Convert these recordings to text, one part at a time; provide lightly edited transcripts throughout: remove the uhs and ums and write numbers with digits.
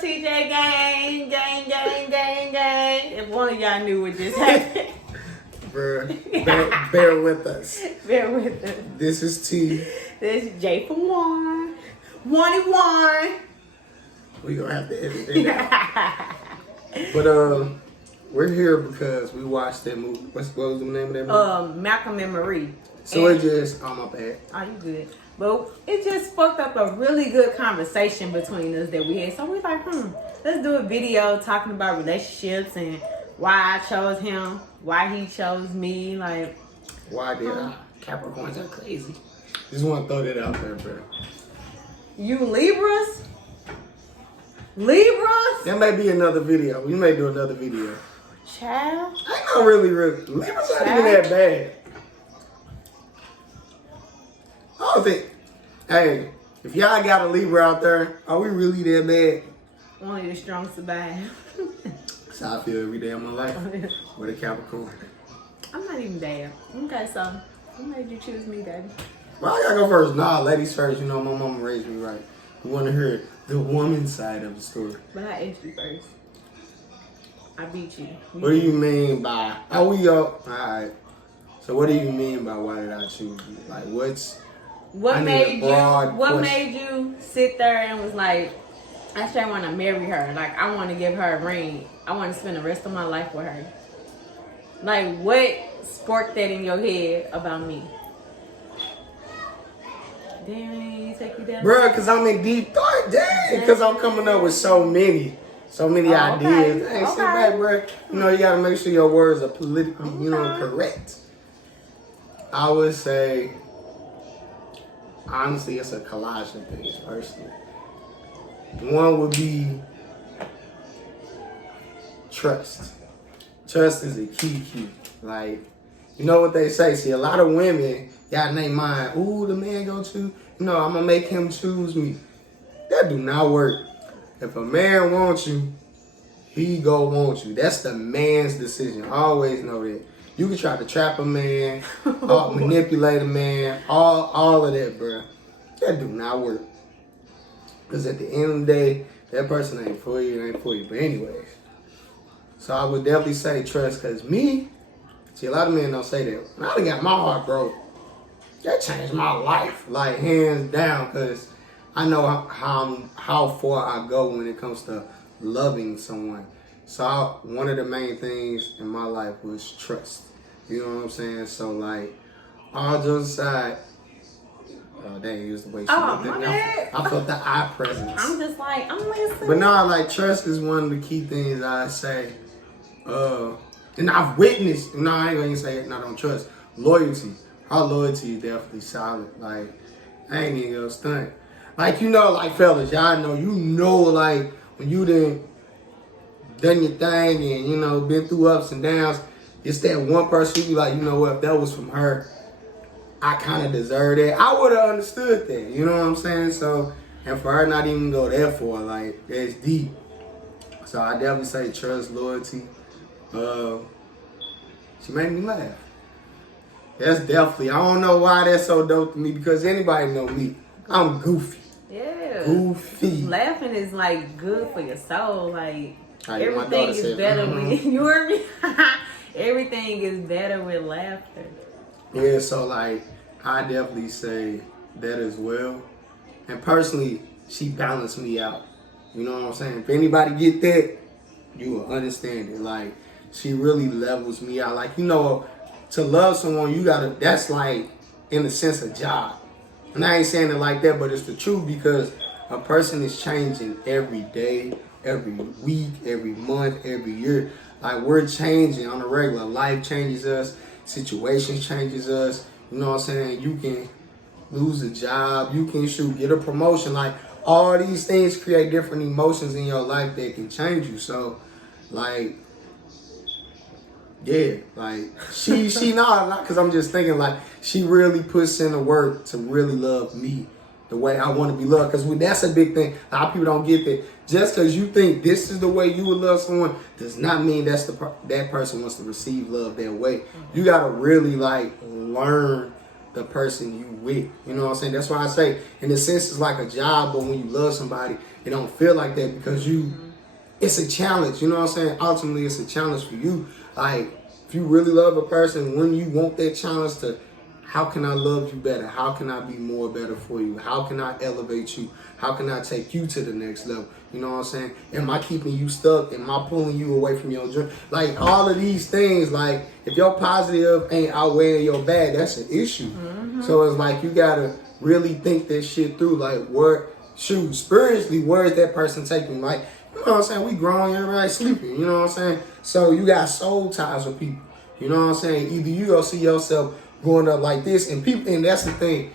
up, TJ gang? Gang. If one of y'all knew what just happened. Bruh, bear with us. Bear with us. This is T. This is J for Juan. One. We gonna have to edit that out. But we're here because we watched that movie. What was the name of that movie? Malcolm and Marie. So it just, oh my bad. Oh, you good. But it just fucked up a really good conversation between us that we had. So we like, let's do a video talking about relationships and why I chose him, why he chose me. Like, why did I? Capricorns are crazy. Just want to throw that out there, bro. You Libras? Libras? There may be another video. We may do another video. Child? I know really. Libras not even that bad. I don't think, hey, if y'all got a Libra out there, are we really that bad? Only the strong survive. That's how I feel every day of my life with a Capricorn. I'm not even bad. Okay, so what made you choose me, Daddy? Well, I gotta go first. Nah, ladies first. You know, my mama raised me right. We want to hear the woman's side of the story. But I asked you first. I beat you. What do you mean by, oh, we all right. So what do you mean by why did I choose you? Like, what made you sit there and was like, I sure want to marry her. Like, I want to give her a ring. I want to spend the rest of my life with her. Like, what sparked that in your head about me? Damn, you take you down. Bruh, because I'm in deep thought. Dang, because I'm coming up with so many ideas. Hey, sit back, bruh. You know, you got to make sure your words are politically, correct. I would say, honestly, it's a collage of things, personally. One would be trust. Trust is a key. Like, you know what they say? See, a lot of women got in their mind, ooh, the man go choose. I'm going to make him choose me. That do not work. If a man wants you, he go want you. That's the man's decision. Always know that. You can try to trap a man, manipulate a man, all of that, bro. That do not work. Because at the end of the day, that person ain't for you, But anyways, so I would definitely say trust. Because see, a lot of men don't say that. When I done got my heart broke, that changed my life, like hands down. Because I know how far I go when it comes to loving someone. So one of the main things in my life was trust. You know what I'm saying? So like, all jokes aside, oh dang, use the way she looked at me. I felt the eye presence. I'm just like, I'm listening. But no, like trust is one of the key things I say. And I've witnessed, I ain't gonna say it, I don't trust. Loyalty. Our loyalty is definitely solid. Like, I ain't even gonna stunt. Like, like fellas, y'all know, like when you done your thing and, been through ups and downs, it's that one person you be like, you know what, if that was from her, I kind of deserve that. I would have understood that, you know what I'm saying? So, and for her not even go there for, like, that's deep. So I definitely say trust, loyalty. She made me laugh. That's definitely, I don't know why that's so dope to me, because anybody know me. I'm goofy. Yeah. Goofy. Laughing is like good for your soul. Like, everything is better with, you heard me? Everything is better with laughter. Yeah, so like, I definitely say that as well. And personally, she balanced me out. You know what I'm saying? If anybody get that, you will understand it. Like, she really levels me out. Like, to love someone, that's like, in a sense, a job. And I ain't saying it like that, but it's the truth, because a person is changing every day, every week, every month, every year. Like, we're changing on a regular. Life changes us. Situations changes us. You know what I'm saying? You can lose a job. You can get a promotion. Like, all these things create different emotions in your life that can change you. So, like, yeah, like, she not because I'm just thinking, like, she really puts in the work to really love me the way I want to be loved. Because that's a big thing. A lot of people don't get that. Just because you think this is the way you would love someone does not mean that person wants to receive love that way. You got to really, like, learn the person you with. You know what I'm saying? That's why I say, in a sense, it's like a job, but when you love somebody, it don't feel like that because it's a challenge. You know what I'm saying? Ultimately, it's a challenge for you. Like, if you really love a person, when you want that challenge to, how can I love you better? How can I be more better for you? How can I elevate you? How can I take you to the next level? You know what I'm saying? Am I keeping you stuck? Am I pulling you away from your dream? Like, all of these things, like, if your positive ain't outweighing your bad, that's an issue. So it's like, you gotta really think that shit through. Like, spiritually, where is that person taking? Like, you know what I'm saying? We grown, everybody sleeping. You know what I'm saying? So you got soul ties with people. You know what I'm saying? Either you gonna see yourself going up like this, and that's the thing.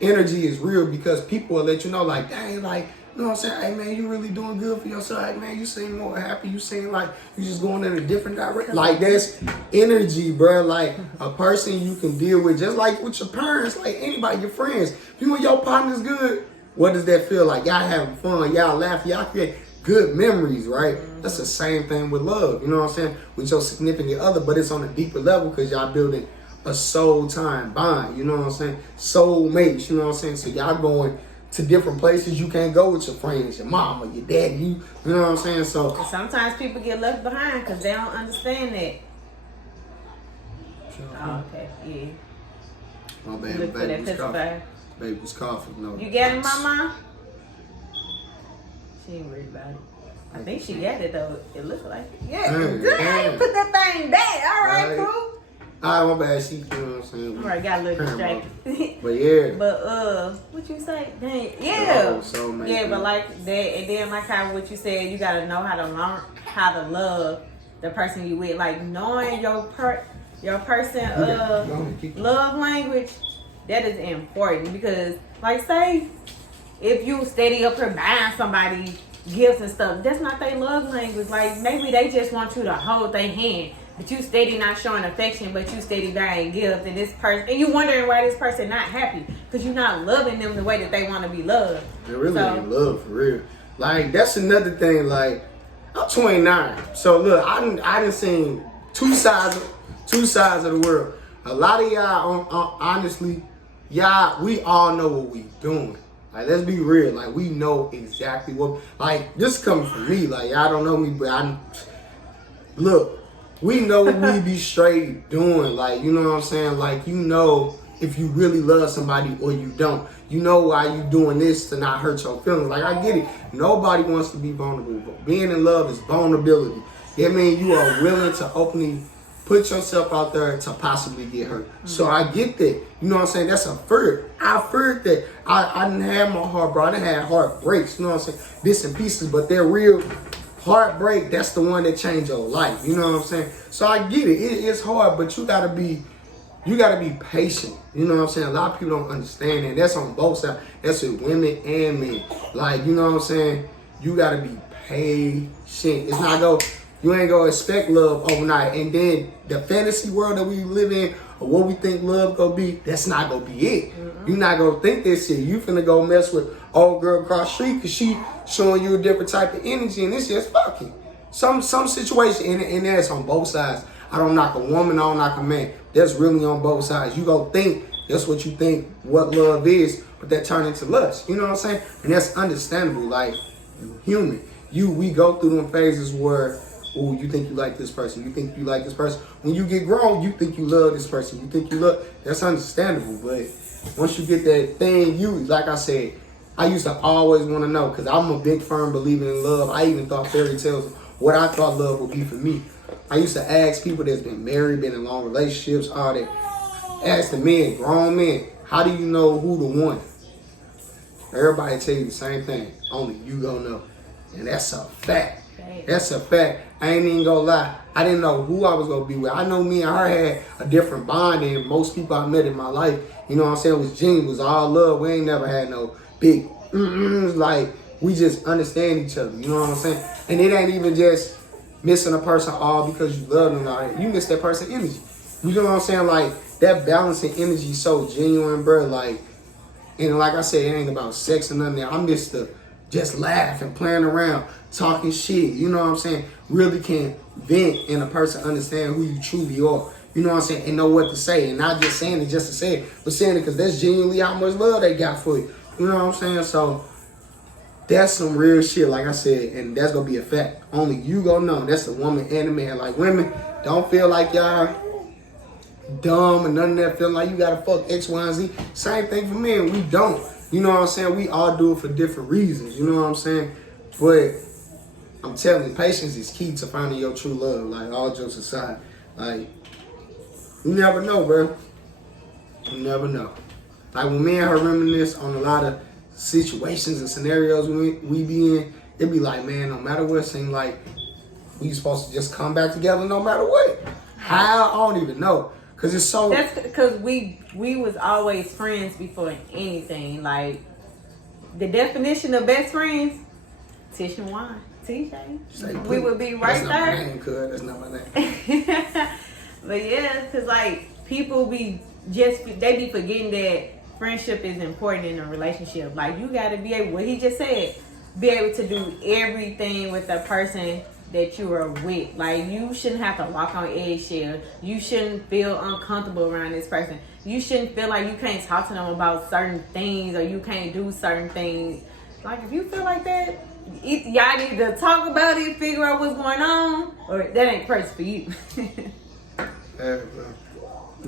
Energy is real because people will let you know, like, dang, like, you know what I'm saying? Hey, man, you really doing good for yourself. Hey, man, you seem more happy. You seem like you just going in a different direction. Like, that's energy, bro. Like, a person you can deal with, just like with your parents, like anybody, your friends. If you and your partner's good, what does that feel like? Y'all having fun. Y'all laughing. Y'all create good memories, right? That's the same thing with love. You know what I'm saying? With your significant other, but it's on a deeper level because y'all building a soul time bond, you know what I'm saying? Soul mates, you know what I'm saying? So y'all going to different places you can't go with your friends, your mama, your dad, you know what I'm saying? So sometimes people get left behind because they don't understand that. Oh, okay, yeah. My bad, baby's coughing. Baby's coughing. No. You got it, mama? She ain't worried about it. I think she got it though. It looks like it. Yeah, good. Put that thing back. All right, cool. All right, my bad. She, you know what I'm saying? All right, got a little distracted. But yeah. But what you say? Dang, yeah. Yeah, but like that, and then like how what you said, you gotta know how to learn how to love the person you with. Like knowing your person love language, that is important because like say if you steady up here buying somebody gifts and stuff, that's not their love language. Like maybe they just want you to hold their hand. But you steady not showing affection, but you steady buying gifts, and this person, and you wondering why this person not happy because you're not loving them the way that they want to be loved. They really ain't love for real. Like that's another thing. Like I'm 29, so look, I done seen two sides of the world. A lot of y'all, honestly, y'all, we all know what we doing. Like let's be real. Like we know exactly what. Like this coming from me. Like y'all don't know me, but look. We know what we be straight doing, like, you know what I'm saying? Like, you know if you really love somebody or you don't. You know why you doing this to not hurt your feelings. Like, I get it. Nobody wants to be vulnerable. But being in love is vulnerability. It means you are willing to openly put yourself out there to possibly get hurt. So I get that. You know what I'm saying? That's a fear. I feared that. I didn't have my heart, bro. I didn't have heartbreaks, you know what I'm saying? Bits and pieces, but they're real. Heartbreak, that's the one that changed your life. You know what I'm saying? So I get it. It's hard, but you gotta be patient. You know what I'm saying? A lot of people don't understand that. That's on both sides. That's with women and men. Like, you know what I'm saying? You gotta be patient. It's not you ain't gonna expect love overnight. And then the fantasy world that we live in, or what we think love gonna be, that's not gonna be it. You're not gonna think this shit. You finna go mess with old girl across the street because she showing you a different type of energy, and it's just fucking. Some situation, and that's on both sides. I don't knock a woman, I don't knock a man. That's really on both sides. You go think that's what you think what love is, but that turn into lust. You know what I'm saying? And that's understandable. Like, you human. We go through them phases where, oh, you think you like this person. You think you like this person. When you get grown, you think you love this person. You think you love. That's understandable. But once you get that thing, like I said, I used to always want to know because I'm a big firm believer in love. I even thought fairy tales, what I thought love would be for me. I used to ask people that's been married, been in long relationships, all that. Ask the men, grown men, how do you know who the one? Everybody tell you the same thing. Only you gonna know. And that's a fact. That's a fact. I ain't even gonna lie. I didn't know who I was gonna be with. I know me and her had a different bond than most people I met in my life. You know what I'm saying? It was genuine. It was all love. We ain't never had no big like we just understand each other. You know what I'm saying? And it ain't even just missing a person all because you love them. All right. You miss that person energy. You know what I'm saying? Like that balancing energy is so genuine, bro. Like, and like I said, it ain't about sex or nothing. I miss the just laugh and playing around, talking shit. You know what I'm saying? Really can vent and a person understand who you truly are. you know what I'm saying, and know what to say, and not just saying it just to say it, but saying it because that's genuinely how much love they got for you. You know what I'm saying? So that's some real shit, like I said, and that's gonna be a fact. Only you gonna know. That's the woman and the man. Like, women, don't feel like y'all dumb and none of that, feeling like you gotta fuck X, Y, and Z. Same thing for men. We don't. You know what I'm saying? We all do it for different reasons. You know what I'm saying? But I'm telling you, patience is key to finding your true love. Like, all jokes aside, like, you never know, bro. You never know. Like, when me and her reminisce on a lot of situations and scenarios we be in, it be like, man, no matter what, it seem like we supposed to just come back together no matter what. How? I don't even know. Cause it's so. That's because we was always friends before anything. Like, the definition of best friends, Tish&Juan, TJ. We would be right that's there. Not my name, cuz. That's not my name. But yeah, cause like people be forgetting that friendship is important in a relationship. Like, you gotta be able, what he just said, be able to do everything with the person that you are with. Like, you shouldn't have to walk on eggshell. You shouldn't feel uncomfortable around this person. You shouldn't feel like you can't talk to them about certain things or you can't do certain things. Like, if you feel like that, y'all need to talk about it, figure out what's going on, or that ain't first for you. Hey, bro.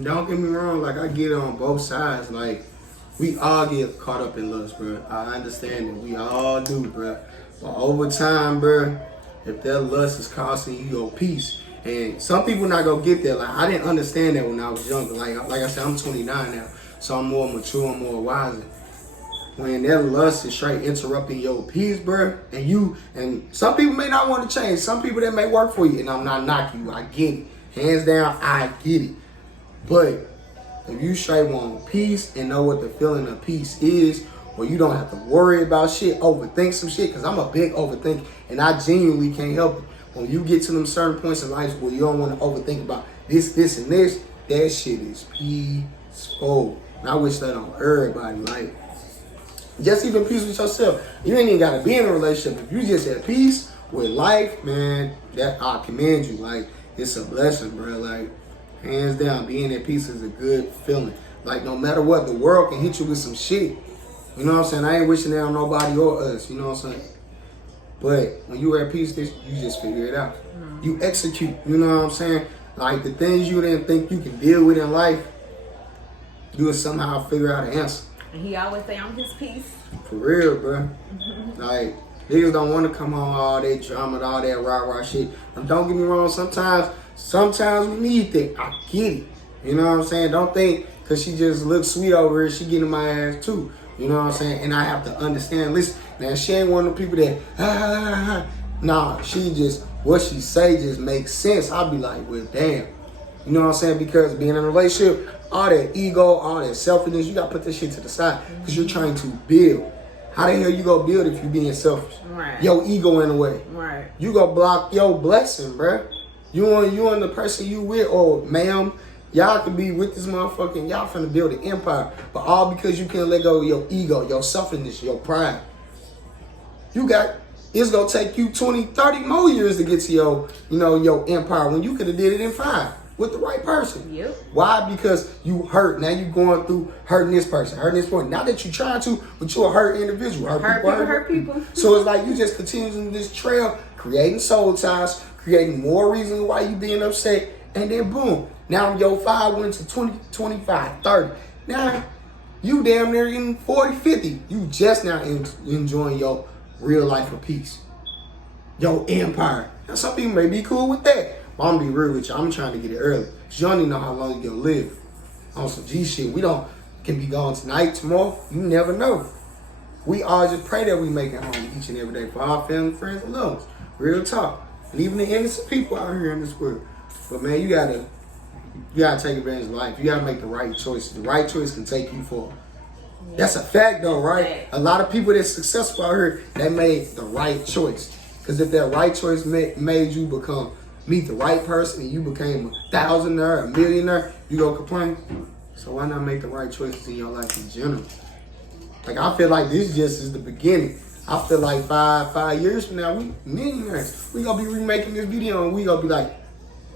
Don't get me wrong, like, I get it on both sides. Like, we all get caught up in lust, bro. I understand it. We all do, bro. But over time, bro, if that lust is costing you your peace, and some people not gonna get that. Like, I didn't understand that when I was younger. Like I said, I'm 29 now, so I'm more mature, I'm more wiser. When that lust is straight interrupting your peace, bro, and some people may not want to change. Some people that may work for you, and I'm not knocking you. I get it. Hands down, I get it. But if you straight want peace and know what the feeling of peace is, where you don't have to worry about shit, overthink some shit, because I'm a big overthinker, and I genuinely can't help it. When you get to them certain points in life where you don't want to overthink about this, and this, that shit is peaceful. And I wish that on everybody. Like, just even peace with yourself. You ain't even got to be in a relationship. If you just at peace with life, man, that I commend you. Like, it's a blessing, bro. Like, hands down, being at peace is a good feeling. Like, no matter what, the world can hit you with some shit. You know what I'm saying? I ain't wishing that on nobody or us. You know what I'm saying? But when you at peace, you just figure it out. Mm-hmm. You execute. You know what I'm saying? Like, the things you didn't think you can deal with in life, you will somehow figure out an answer. And he always say, I'm his peace. For real, bro. Like, niggas don't want to come on all that drama, all that rah-rah shit. And don't get me wrong, sometimes we need that. I get it. You know what I'm saying? Don't think because she just looks sweet over here, she getting my ass too. You know what I'm saying? And I have to understand. Listen, now she ain't one of the people that, Nah, she just, what she say just makes sense. I'll be like, well, damn. You know what I'm saying? Because being in a relationship, all that ego, all that selfishness, you gotta put this shit to the side because you're trying to build. How the hell you gonna build if you being selfish? Right. Your ego in the way. Right. You gonna block your blessing, bruh. You and the person you with, or ma'am, y'all could be with this motherfucker and y'all finna build an empire. But all because you can't let go of your ego, your selfishness, your pride. It's gonna take you 20, 30 more years to get to your empire when you could have did it in 5 with the right person. Yep. Why? Because you hurt. Now you going through hurting this person, hurting this point. Not that you trying to, but you're a hurt individual. Hurt people. So it's like you just continuing this trail, creating soul ties, creating more reasons why you being upset, and then boom. Now your 5 went to 20, 25, 30. Now you damn near in 40, 50. You just now enjoying your real life of peace. Your empire. Now some people may be cool with that. But I'm gonna be real with you. I'm trying to get it early. Cause you don't even know how long you're gonna live. On some G shit. Can be gone tonight, tomorrow. You never know. We all just pray that we make it home each and every day for our family, friends, and loved ones. Real talk. And even the innocent people out here in this world. But man, you gotta take advantage of life. You gotta make the right choices. The right choice can take you far. That's a fact though, right? A lot of people that's successful out here, they made the right choice. Because if that right choice made you meet the right person and you became a thousandaire, a millionaire, you gonna complain? So why not make the right choices in your life in general? Like, I feel like this just is the beginning. I feel like five years from now, we millionaires. We gonna be remaking this video and we gonna be like,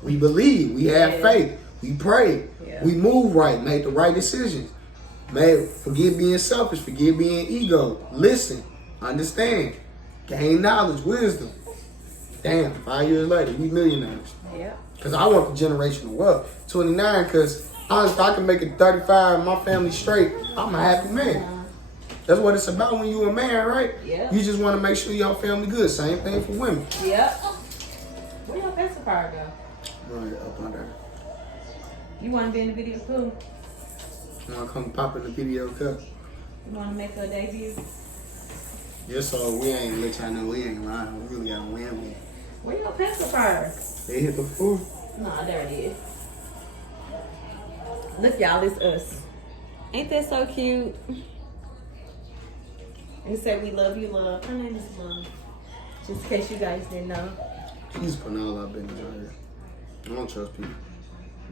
we believe, we have faith. We prayed. Yeah. We moved right, made the right decisions. Forget being selfish, forget being ego. Listen, understand, gain knowledge, wisdom. Damn, 5 years later, we millionaires. Yeah. Because I want the generational wealth. 29, because honestly, if I can make it 35 and my family straight, I'm a happy man. That's what it's about when you a man, right? Yeah. You just want to make sure your family good. Same thing for women. Yep. Where your pacifier go? Right, up under. You want to be in the video too? You want to come pop in the video cup? You want to make her debut? Just so we ain't let y'all know we ain't lying. We really got a win. Where your pacifier? They hit the floor. Nah, there it is. Look, y'all, it's us. Ain't that so cute? We said we love you, love. Her name is Love. Just in case you guys didn't know. She's putting all our business out here. I don't trust people.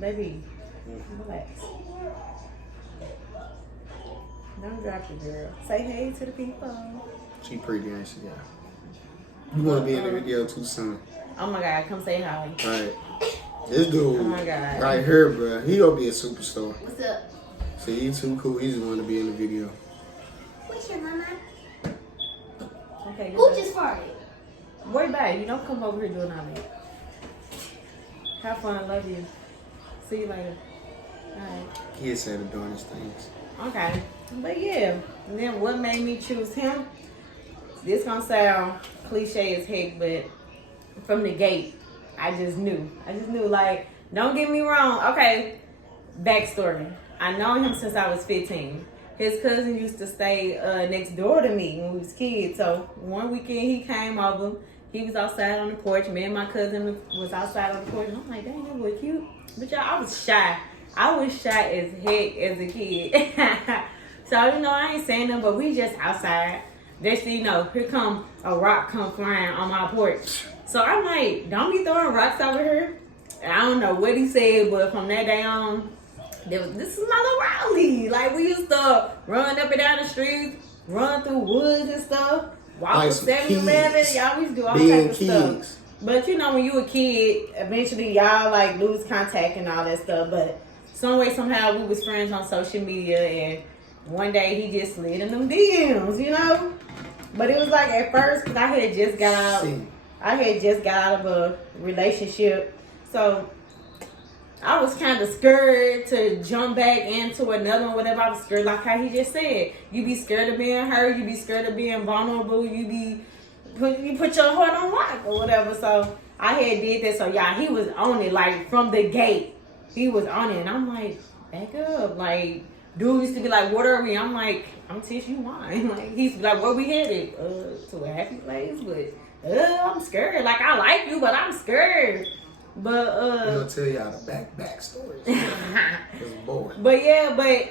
Baby, relax. Don't drop the girl. Say hey to the people. She pretty, ain't she? Yeah. You want to be in the video too soon. Oh my God, come say hi. Right. This dude, Oh my God. right here, bro, he gonna be a superstar. What's up? See, he too cool. He just want to be in the video. What's your mama? Okay, Who just farted? Worry about it. You don't come over here doing all that. Have fun. Love you. See you later. Alright. Kids say the darndest things. Okay. But yeah. And then what made me choose him? This gonna sound cliche as heck, but from the gate, I just knew. Like, don't get me wrong. Okay. Backstory. I known him since I was 15. His cousin used to stay next door to me when we was kids. So one weekend he came over. He was outside on the porch. Me and my cousin was outside on the porch. And I'm like, dang, that boy cute. But y'all, I was shy. I was shy as heck as a kid. So, I ain't saying nothing, but we just outside. Next thing you know, here come a rock come flying on my porch. So I'm like, don't be throwing rocks over here. And I don't know what he said, but from that day on, this is my little Rowley. Like, we used to run up and down the streets, run through woods and stuff, walk Like to 7-Eleven. Y'all used to do all Being types of stuff. But when you a kid, eventually y'all like lose contact and all that stuff. But some way, somehow, we was friends on social media, and one day he just slid in them DMs, But it was like at first, because I had just got out of a relationship, so I was kind of scared to jump back into another one, whatever. I was scared, like how he just said. You be scared of being hurt. You be scared of being vulnerable. You put your heart on rock or whatever. So I had did that. So yeah, he was on it, like from the gate. He was on it, and I'm like, back up. Like, dude used to be like, what are we? I'm like, I'm Tish&Juan. Like, he's like, where we headed? To a happy place, but I'm scared. Like, I like you, but I'm scared. But I'm gonna tell y'all the back stories. It's boring. But yeah, but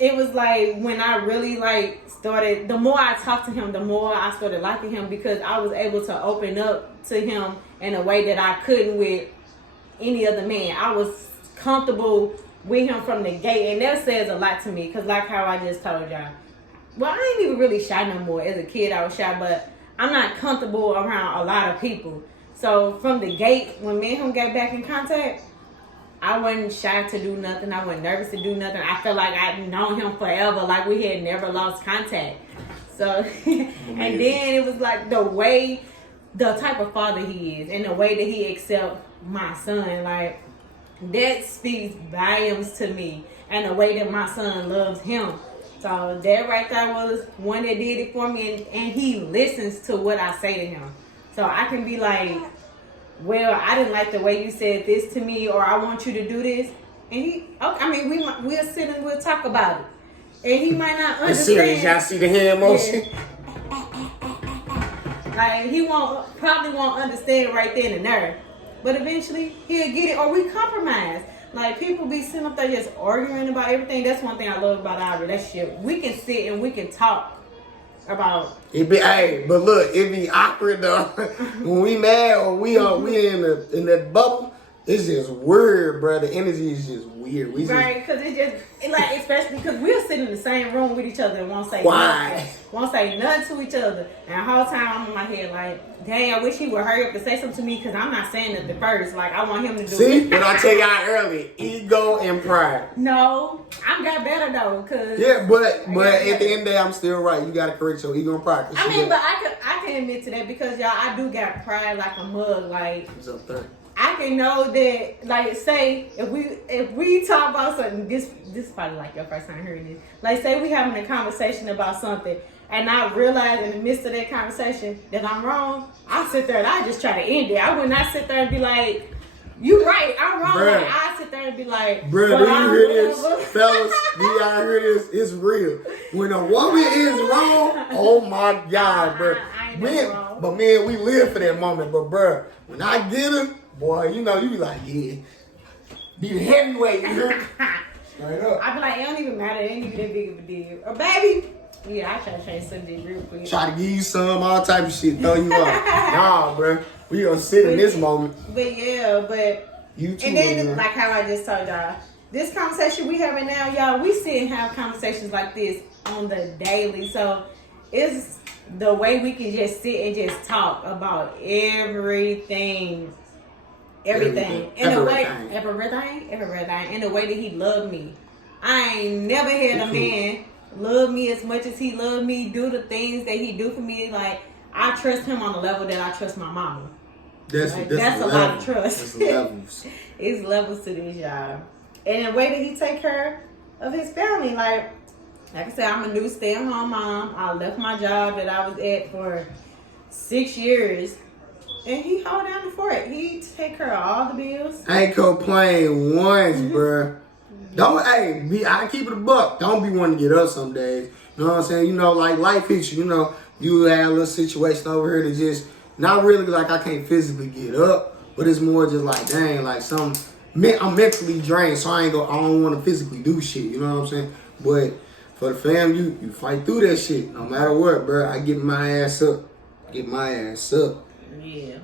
it was like when I really started, the more I talked to him, the more I started liking him, because I was able to open up to him in a way that I couldn't with any other man. I was comfortable with him from the gate, and that says a lot to me, because like how I just told y'all, well, I ain't even really shy no more. As a kid I was shy, but I'm not comfortable around a lot of people. So from the gate, when me and him got back in contact, I wasn't shy to do nothing. I wasn't nervous to do nothing. I felt like I'd known him forever, like we had never lost contact. So, and then it was like the type of father he is, and the way that he accepts my son, like, that speaks volumes to me, and the way that my son loves him. So that right there was one that did it for me, and he listens to what I say to him. So I can be like, well, I didn't like the way you said this to me, or I want you to do this. And we'll sit and we'll talk about it. And he might not understand. It's serious. Y'all see the hand motion? Yeah. Like, he probably won't understand right then and there. But eventually, he'll get it, or we compromise. Like, people be sitting up there just arguing about everything. That's one thing I love about our relationship. We can sit and we can talk about but look, it be awkward though. When we mad or we in that bubble, it's just weird, bro. The energy is just weird. Right, because it's just, like, especially because we'll sit in the same room with each other and won't say Why? nothing. Won't say nothing to each other. And the whole time I'm in my head like, dang, I wish he would hurry up and say something to me because I'm not saying nothing first. Like, I want him to do See, it. what I tell y'all earlier, ego and pride. No, I'm got better though, cause yeah, but at the end of the day, I'm still right. You gotta correct your ego and pride. I mean, but I can admit to that because y'all, I do got pride like a mug. Like, What's up there? I can know that, like, say if we talk about something, this is probably like your first time hearing this. Like, say we having a conversation about something, and I realize in the midst of that conversation that I'm wrong. I sit there and I just try to end it. I would not sit there and be like, "You right, I'm wrong." Bruh. Like, I sit there and be like, Bro, well, do you hear whatever. this? Fellas, do y'all hear this? It's real. When a woman is wrong, oh my God, bro. I ain't never wrong. But man, we live for that moment. But bro, when I get her, boy, you know, you be like, yeah. Be the heavyweight, you hear? Straight up. I be like, it don't even matter. It ain't even that big of a deal. Or baby. Yeah, I try to change something real quick. Try to give you some, all type of shit, throw you off. Nah, bro. We gonna sit in this moment. But yeah, but You too, and then man. like how I just told y'all, this conversation we having now, y'all, we sit and have conversations like this on the daily. So it's the way we can just sit and just talk about everything. Everything. In the way, everything. In the way that he loved me. I ain't never had a man love me as much as he loved me, do the things that he do for me. Like, I trust him on the level that I trust my mama. That's a lot of trust. That's levels. It's levels to this, y'all. And the way that he take care of his family, like I said, I'm a new stay-at-home mom. I left my job that I was at for 6 years, and he hold down the fort. He take care of all the bills. I ain't complain once, bruh. I keep it a buck. Don't be wanting to get up some days. You know what I'm saying? You know, like life hits you. You know, you had a little situation over here that just not really like I can't physically get up, but it's more just like dang, like I'm mentally drained, so I don't want to physically do shit. You know what I'm saying? But for the fam, you fight through that shit no matter what, bruh. I get my ass up. Yeah.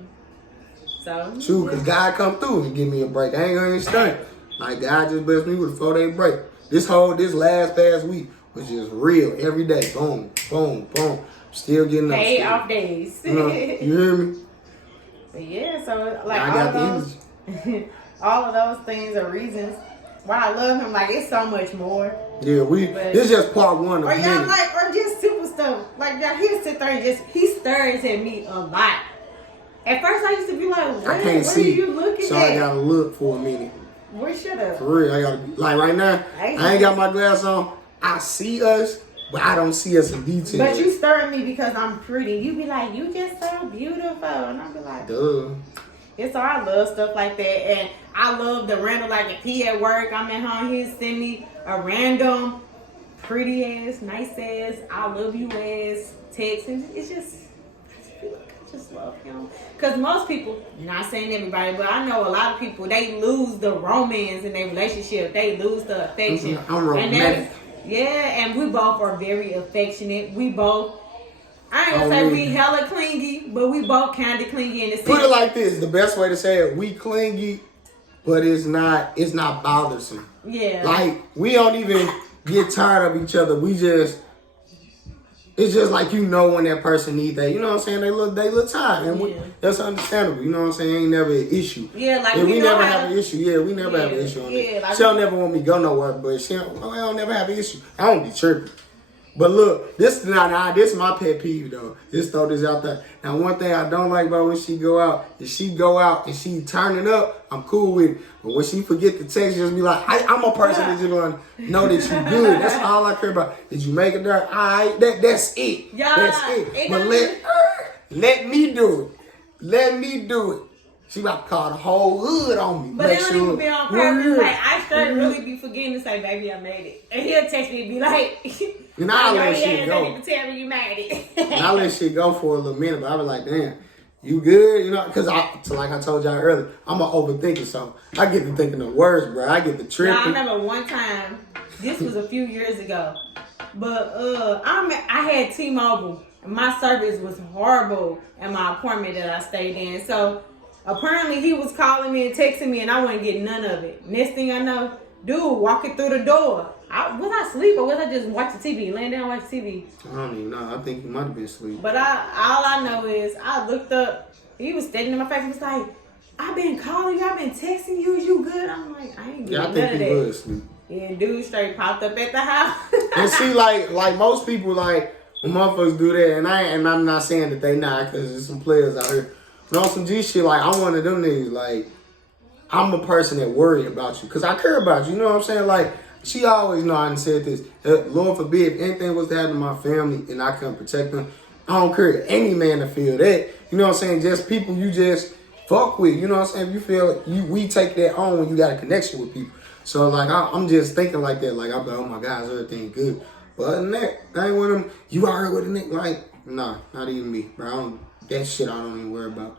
So True, cause God come through and give me a break. I ain't gonna even stunt. Like God just blessed me with a 4-day break. This last past week was just real every day. Boom, boom, boom. Still getting up. paid off days. You hear me? But yeah, so like I got the energy. all of those things are reasons why I love him. Like, it's so much more. Yeah, this is just part one of or y'all many. or just simple stuff. Like, y'all, he'll sit there and he stares at me a lot. At first, I used to be like, I can't what see. are you looking so at? I gotta look for a minute. Where should have? For real, I gotta like right now. I ain't got my glass on. I see us, but I don't see us in detail. But you stir me because I'm pretty. You be like, you just so beautiful, and I be like, duh. It's all, I love stuff like that, and I love the random, like if he at work, I'm at home, he'll send me a random pretty ass, nice ass, I love you ass text, and it's just, I just love him. Because most people, not saying everybody, but I know a lot of people, they lose the romance in their relationship, they lose the affection. I'm romantic. And we both are very affectionate. We both, I ain't gonna say we hella clingy, but we both kind of clingy in the sense. Put it like this: the best way to say it, we clingy, but it's not bothersome. Yeah. Like we don't even get tired of each other. It's just like you know when that person needs that. You know what I'm saying? They look tired, and that's understandable. You know what I'm saying? Ain't never an issue. Yeah, like we never have an issue. Yeah, we never have an issue on it. Like She'll never want me to go nowhere, but I don't never have an issue. I don't be tripping. But look, this is my pet peeve though. Just throw this out there. Now, one thing I don't like about when she go out, if she go out and she turning up, I'm cool with it. But when she forget the text, just be like, I'm a person that just want to know that you good. That's all I care about. Did you make it there? All right, that's it. Yeah, that's it. But let me do it. Let me do it. She about to call the whole hood on me. But it don't even be on purpose. Like, I started really be forgetting to say, baby, I made it. And he'll text me and be like, and I'll let shit go. Even tell me you made it. And I let shit go for a little minute, but I was like, damn, you good? You know, because like I told y'all earlier, I'm an overthinker, so I get to thinking the worst, bro. I get the tripping. I remember one time, this was a few years ago, but I had T-Mobile, and my service was horrible in my apartment that I stayed in. So Apparently, he was calling me and texting me, and I wasn't getting none of it. Next thing I know, dude walking through the door. Was I asleep or was I just watching TV, laying down watching TV? I don't even know. I think you might have been asleep. But all I know is I looked up. He was standing in my face. He was like, "I've been calling you. I've been texting you. Is you good?" I'm like, "I ain't getting none of that." Yeah, I think he was asleep. Yeah, and dude straight popped up at the house. And see, like most people, like when motherfuckers do that, and I'm not saying that they not, because there's some players out here. But on some G shit, like I'm one of them niggas. Like I'm a person that worry about you, cause I care about you. You know what I'm saying? Like she always know I done said this. Lord forbid if anything was to happen to my family and I couldn't protect them, I don't care any man to feel that. You know what I'm saying? Just people you just fuck with. You know what I'm saying? If you feel we take that on when you got a connection with people. So like I'm just thinking like that. Like I'm like, oh my God, is everything good? But other than that, I ain't one of them. You already with a nigga? Like nah, not even me, bro. That shit I don't even worry about.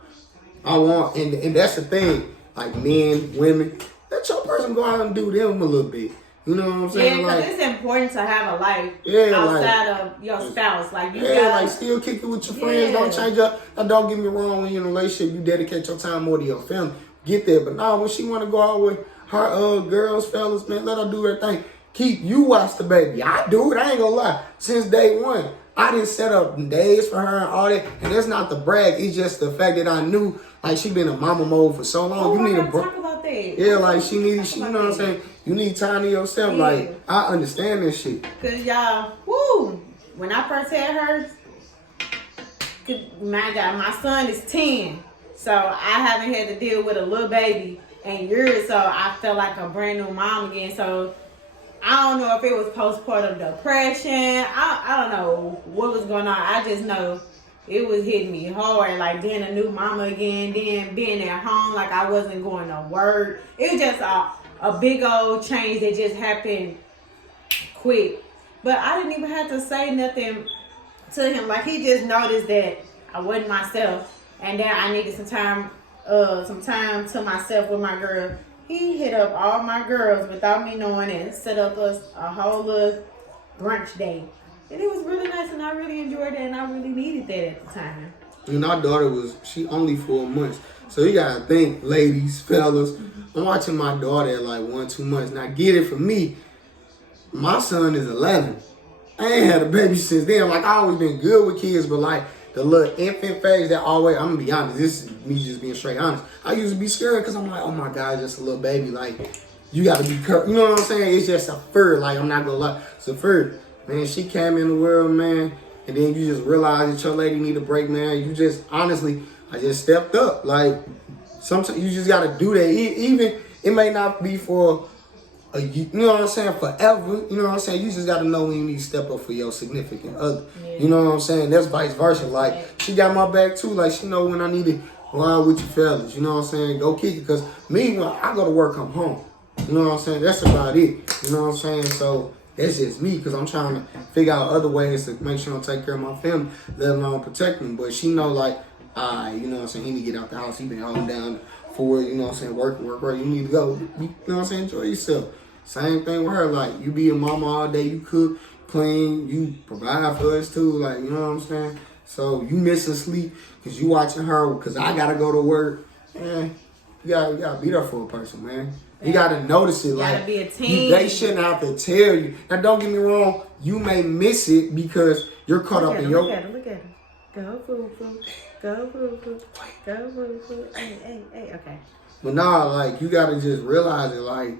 I want, and that's the thing. Like men, women, let your person go out and do them a little bit. You know what I'm saying? Yeah, because like, it's important to have a life outside of your spouse. Like you like still kick it with your friends. Don't change up. Now, don't get me wrong. When you're in a relationship, you dedicate your time more to your family. Get there, but now when she want to go out with her girls, fellas, man, let her do her thing. Keep you watch the baby. I do it. I ain't gonna lie. Since day one, I didn't set up days for her and all that. And that's not the brag. It's just the fact that I knew like she been in mama mode for so long. Oh, you need to talk about that. Yeah, like she you know what I'm saying? You need time to yourself. Yeah. Like, I understand this shit. Cause y'all, when I first had her, my God, my son is 10. So I haven't had to deal with a little baby in years. So I felt like a brand new mom again. So I don't know if it was postpartum depression. I don't know what was going on. I just know it was hitting me hard. Like being a new mama again, then being at home, like I wasn't going to work. It was just a big old change that just happened quick. But I didn't even have to say nothing to him. Like he just noticed that I wasn't myself and that I needed some time to myself with my girl. He hit up all my girls without me knowing it and set up us a whole little brunch day. And it was really nice and I really enjoyed it and I really needed that at the time. And our daughter she only 4 months. So you gotta think, ladies, fellas, I'm watching my daughter at like 1-2 months. Now get it from me, my son is 11. I ain't had a baby since then. Like I always been good with kids, but like the little infant phase that always, I'm gonna be honest, this is me just being straight honest. I used to be scared because I'm like, oh my God, just a little baby. Like you gotta be careful. You know what I'm saying? It's just a fur. Like I'm not gonna lie, it's a fur. Man, she came in the world, man, and then you just realize that your lady need a break, man. You just, honestly, I just stepped up. Like, sometimes you just gotta do that. Even, it may not be for, you know what I'm saying, forever. You know what I'm saying? You just gotta know when you need to step up for your significant other. Yeah. You know what I'm saying? That's vice versa. Like, she got my back too. Like, she know when I need to go out with you fellas. You know what I'm saying? Go kick it. Because me, when I go to work, I'm home. You know what I'm saying? That's about it. You know what I'm saying? So, that's just me, because I'm trying to figure out other ways to make sure I take care of my family, let alone protect them. But she know, like, you know what I'm saying, he need to get out the house. He been holding down for it, you know what I'm saying, work. You need to go, you know what I'm saying, enjoy yourself. Same thing with her. Like, you be a mama all day, you cook, clean, you provide for us too, like, you know what I'm saying? So, you missing sleep because you watching her because I got to go to work. Man, you gotta be there for a person, man. You gotta notice it. You gotta be a team. They shouldn't have to tell you. Now, don't get me wrong. You may miss it because you're caught up in your. Look at him. Go, foo. Go, foo. Go, foo. Hey. Okay. But nah, like you gotta just realize it. Like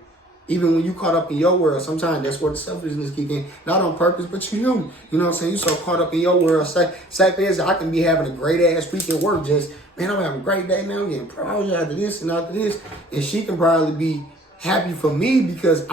even when you caught up in your world, sometimes that's where the selfishness kick in. Not on purpose, but you human. You know what I'm saying? You so caught up in your world. Say is I can be having a great ass week at work. Just man, I'm having a great day now. I'm getting proud after this and after this, and she can probably be happy for me because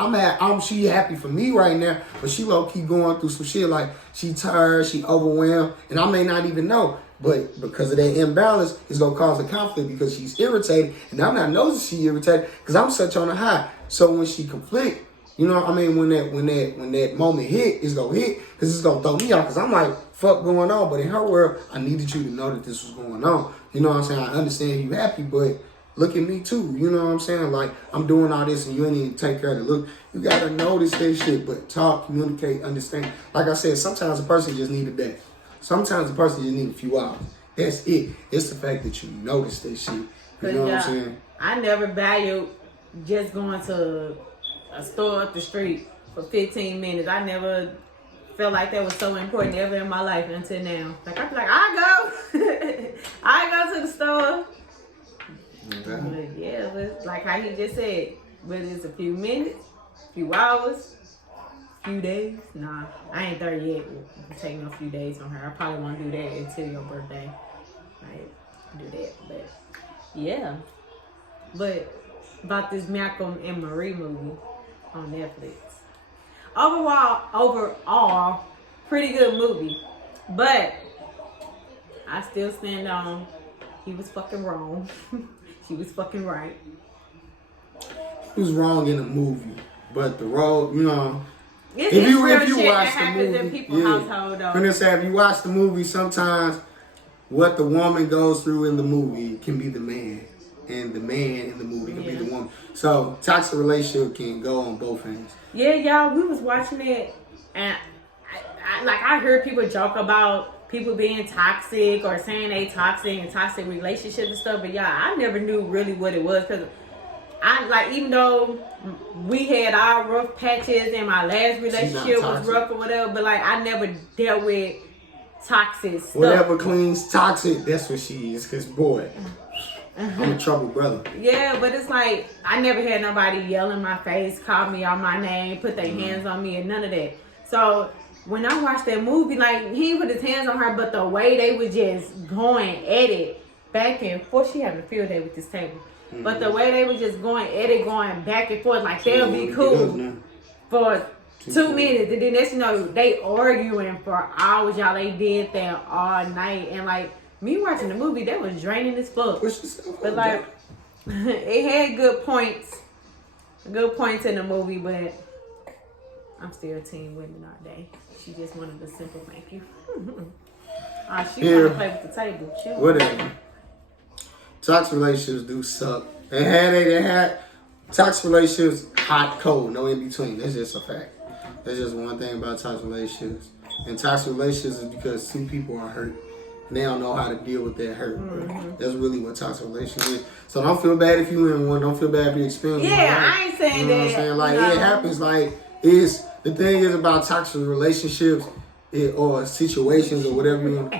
she happy for me right now, but she low key going through some shit like she tired, she overwhelmed, and I may not even know. But because of that imbalance, it's gonna cause a conflict because she's irritated, and I'm not noticing she irritated because I'm such on a high. So when she conflict, you know what I mean, when that moment hit, it's gonna hit because it's gonna throw me off because I'm like, fuck going on. But in her world, I needed you to know that this was going on. You know what I'm saying? I understand you happy, but look at me too. You know what I'm saying? Like, I'm doing all this and you ain't even take care of the look. You gotta notice that shit, but talk, communicate, understand. Like I said, sometimes a person just need a day. Sometimes a person just need a few hours. That's it. It's the fact that you notice that shit. You know what I'm saying? I never valued just going to a store up the street for 15 minutes. I never felt like that was so important ever in my life until now. Like, I feel like, I go to the store. Okay. But yeah, but like how he just said, whether it's a few minutes, few hours, few days. Nah, I ain't there yet. It'll take me a few days on her. I probably won't do that until your birthday. Like, do that. But yeah. But about this Malcolm and Marie movie on Netflix. Overall, pretty good movie. But I still stand on he was fucking wrong. She was fucking right. He was wrong in the movie, but the role, you know, If you watch the movie, in people's household, though. When say if you watch the movie, sometimes what the woman goes through in the movie can be the man, and the man in the movie can be the woman. So toxic relationship can go on both ends. Yeah, y'all, we was watching it, and I heard people joke about people being toxic or saying they toxic and toxic relationships and stuff, but I never knew really what it was, because even though we had our rough patches and my last relationship was rough or whatever, but I never dealt with toxic stuff. Whatever cleans toxic, that's what she is, because boy, I'm a trouble brother. Yeah, but it's like, I never had nobody yell in my face, call me out my name, put their hands on me, and none of that. So when I watched that movie, he didn't put his hands on her, but the way they were just going at it back and forth, she having a field day with this table. Mm-hmm. But the way they were just going at it, going back and forth, they'll be cool for 2 minutes, and then next they arguing for hours, y'all. They did that all night, and me watching the movie, that was draining as fuck. But it had good points in the movie, but I'm still team women all day. She just wanted a simple thank you. She wanted to play with the table. Whatever. Toxic relationships do suck. They had toxic relationships, hot, cold, no in between. That's just a fact. That's just one thing about toxic relationships. And toxic relationships is because two people are hurt. And they don't know how to deal with that hurt. Mm-hmm. That's really what toxic relationships is. So don't feel bad if you in one. Don't feel bad if you experience one. Yeah, I ain't saying that. You know what I'm saying? It happens. The thing is about toxic relationships or situations or whatever you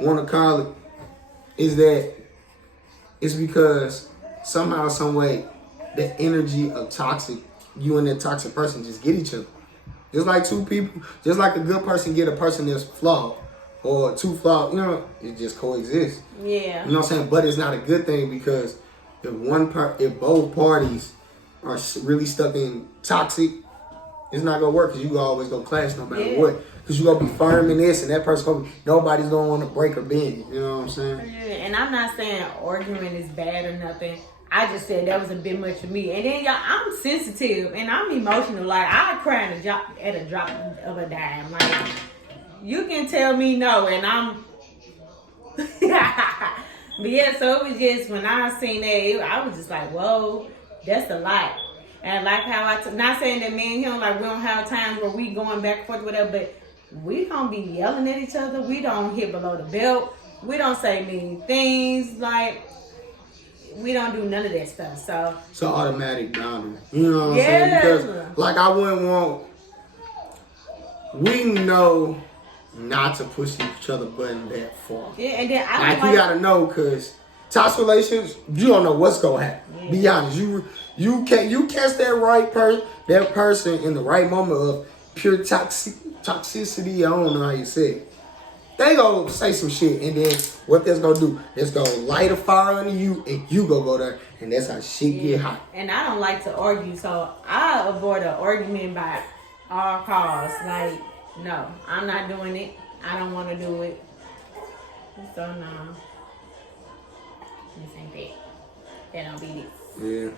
want to call it, is that it's because somehow, some way, the energy of toxic, you and that toxic person just get each other. Just like two people, just like a good person get a person that's flawed, or two flawed, it just coexists. Yeah. You know what I'm saying? But it's not a good thing, because if both parties are really stuck in toxic, it's not gonna work, because you always gonna clash no matter what. Because you gonna be firm in this, and that person nobody's gonna want to break or bend. You know what I'm saying? Yeah, and I'm not saying arguing is bad or nothing. I just said that was a bit much for me. And then I'm sensitive and I'm emotional. I cry at a drop of a dime. You can tell me no, and I'm. But yeah, so it was just when I seen that, I was just like, whoa, that's a lot. And how not saying that me and him, we don't have times where we going back and forth, whatever, but we don't be yelling at each other. We don't hit below the belt. We don't say mean things. We don't do none of that stuff. So it's an automatic boundary. You know what I'm saying? Because I wouldn't want. We know not to push each other button that far. Yeah, and then you gotta know, because toxic relationships, you don't know what's gonna happen. Yeah. Be honest, you catch that person in the right moment of pure toxicity. I don't know how you say it. They gonna say some shit, and then what that's gonna do? It's gonna light a fire under you, and you go there, and that's how shit get hot. And I don't like to argue, so I avoid an argument by all costs. No, I'm not doing it. I don't want to do it. So no, this ain't that. That don't be this. Yeah,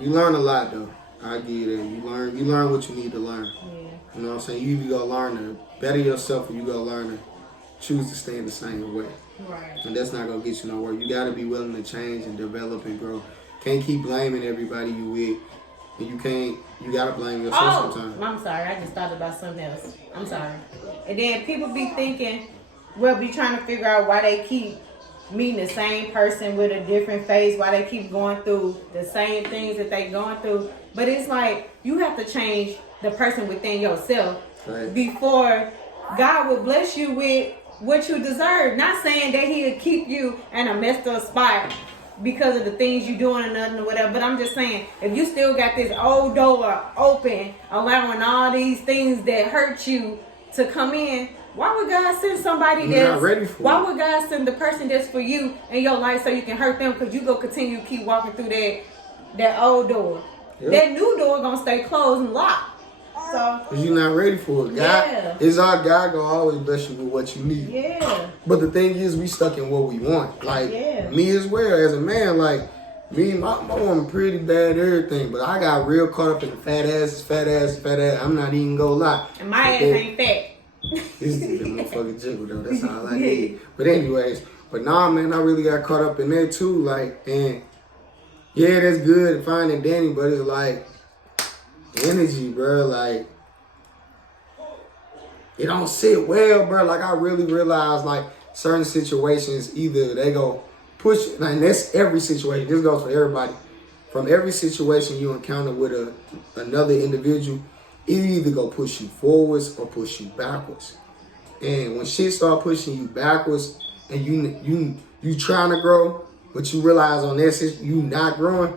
you learn a lot though. I get it. You learn what you need to learn. Yeah. You know what I'm saying? You either gonna learn to better yourself, or you gonna learn to choose to stay in the same way. Right. And that's not gonna get you nowhere. You gotta be willing to change and develop and grow. Can't keep blaming everybody you with. And you gotta blame yourself sometimes. I'm sorry, I just thought about something else. I'm sorry. And then people be thinking, be trying to figure out why they keep meeting the same person with a different face, why they keep going through the same things that they going through. But it's like you have to change the person within yourself before God will bless you with what you deserve. Not saying that He'll keep you in a messed up spot because of the things you doing or nothing or whatever. But I'm just saying, if you still got this old door open, allowing all these things that hurt you to come in, why would God send somebody that's ready for why would God send the person that's for you in your life so you can hurt them? Because you go continue to keep walking through that old door. Yep. That new door gonna stay closed and locked. So because you're not ready for it. God, it's our God gonna always bless you with what you need. Yeah. But the thing is, we stuck in what we want. Like me as well as a man. Like me, my woman pretty bad everything, but I got real caught up in the fat ass. I'm not even gonna lie. And my ass ain't fat. This is the motherfucking jiggle though. That's all I need. But anyways, nah, man, I really got caught up in that too. Like, and yeah, that's good finding Danny, but it's like energy, bro. Like, it don't sit well, bro. Like, I really realized like certain situations either they go push, and that's every situation. This goes for everybody. From every situation you encounter with another individual, it either go push you forwards or push you backwards. And when shit start pushing you backwards and you trying to grow, but you realize on that shit you not growing,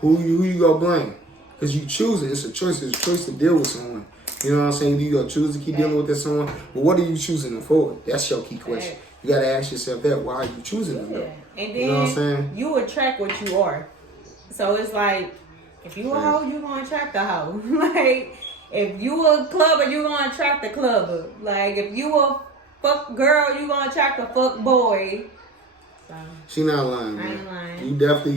who you gonna blame? Because you choose it. It's a choice. It's a choice to deal with someone. You know what I'm saying? You gonna choose to keep dealing with that someone, but what are you choosing them for? That's your key question. You gotta ask yourself that. Why are you choosing them? Though? And then you know what I'm saying? You attract what you are. So it's like, if you a hoe, you gonna attract a hoe. Like, if you a clubber, you gonna attract a clubber. Like, if you a fuck girl, you gonna attract a fuck boy. So, she not lying, man. I ain't lying. You definitely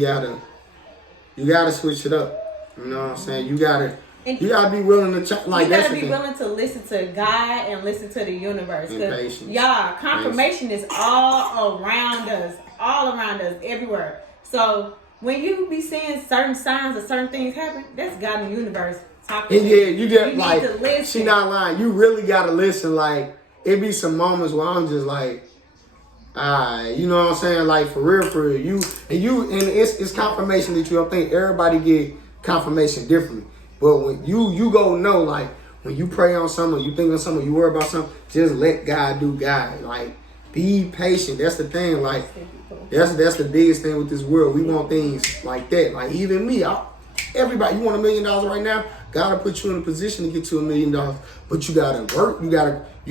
gotta switch it up. You know what I'm saying? You gotta be willing to like. You gotta be willing to listen to God and listen to the universe. And patience. Y'all, confirmation is all around us, everywhere. So when you be seeing certain signs of certain things happen, that's God in the universe talking. And yeah, you get like, need to listen. She not lying. You really gotta listen. Like, it be some moments where I'm just like, you know what I'm saying? Like, for real, and it's confirmation that you don't think everybody get confirmation differently. But when you go know, like, when you pray on something, you think on something, you worry about something, just let God do God. Like, be patient. That's the thing. Like, that's the biggest thing with this world. We want things like that. Like, even me, everybody, you want $1 million right now? God will put you in a position to get to $1 million. But you gotta work. You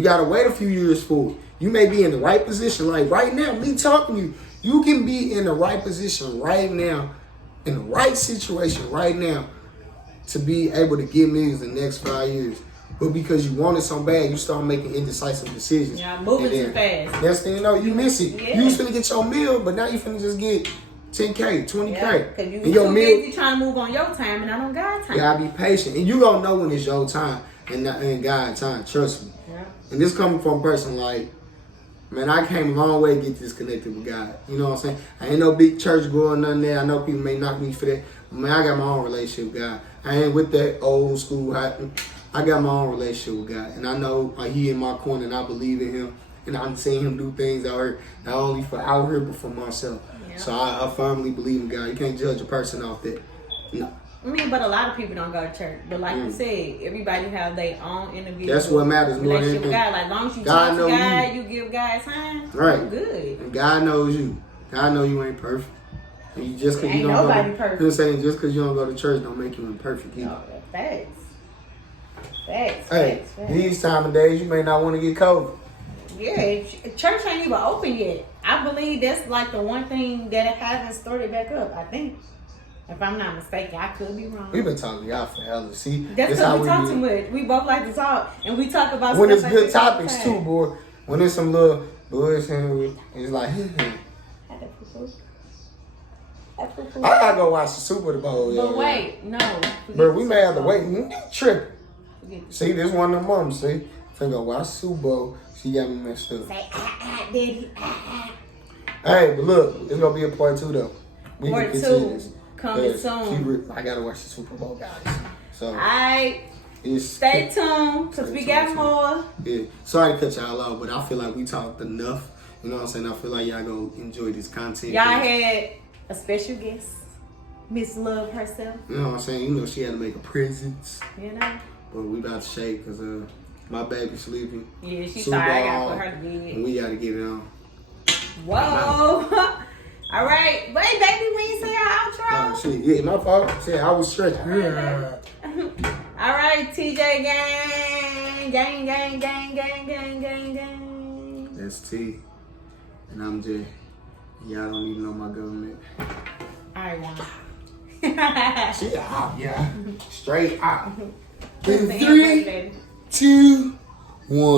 gotta wait a few years for it. You may be in the right position. Like, right now, me talking to you, you can be in the right position right now, in the right situation right now, to be able to get millions in the next 5 years. But because you want it so bad, you start making indecisive decisions. Yeah, moving too fast. Next thing you know, you miss it. Yeah. You was finna get your meal, but now you finna just get 10K, 20K. Yeah, because you too busy trying to move on your time and not on God's time. You gotta be patient. And you gonna know when it's your time and not in God's time. Trust me. Yeah. And this coming from a person like, man, I came a long way to get disconnected with God. You know what I'm saying? I ain't no big church going nothing there. I know people may knock me for that. But man, I got my own relationship with God. I ain't with that old school. I got my own relationship with God. And I know He in my corner and I believe in Him. And I'm seeing Him do things out here, not only for out here, but for myself. Yeah. So I firmly believe in God. You can't judge a person off that. No. I mean, but a lot of people don't go to church. But like you said, everybody have their own individual. That's what matters more than anything. With God. Like, as long as you talk to God, you give God time. Right. Good. And God knows you. God knows you ain't perfect. And you just because you don't nobody perfect. You're saying just because you don't go to church don't make you imperfect either. No, facts. Facts. Hey, these time of days you may not want to get COVID. Yeah, church ain't even open yet. I believe that's like the one thing that hasn't started back up. I think, if I'm not mistaken, I could be wrong. We've been talking to y'all for hella. See, that's because we talk too much. We both like to talk, and we talk about when stuff it's good topics too, boy. When there's some little bullshit, it's like. I gotta go watch the Super Bowl. But wait, no. Bro, we may have to wait. Tripping. See, this one of them moms. See, finna go watch the Super Bowl. She got me messed up. Say, daddy, Hey, but look, it's gonna be a part 2 though. Part 2 coming soon. I gotta watch the Super Bowl, guys. So, alright. Stay tuned, because we got more. Yeah. Sorry to cut y'all off, but I feel like we talked enough. You know what I'm saying? I feel like y'all gonna enjoy this content. Y'all had a special guest, Miss Love herself. You know what I'm saying? You know she had to make a presence. You know? But we about to shake because my baby sleeping. Yeah, she's Super sorry. I gotta Bowl, put her to bed. and we gotta get it on. Whoa. All right. Wait, baby, we ain't say our outro. Oh, shit. Yeah, my fault. Shit, I was stretching. All right, TJ gang. Gang, gang, gang, gang, gang, gang, gang. That's T. And I'm J. Y'all don't even know my government. All right, Juan. Shit, out, yeah. Straight out. Put the 3, 2, 1.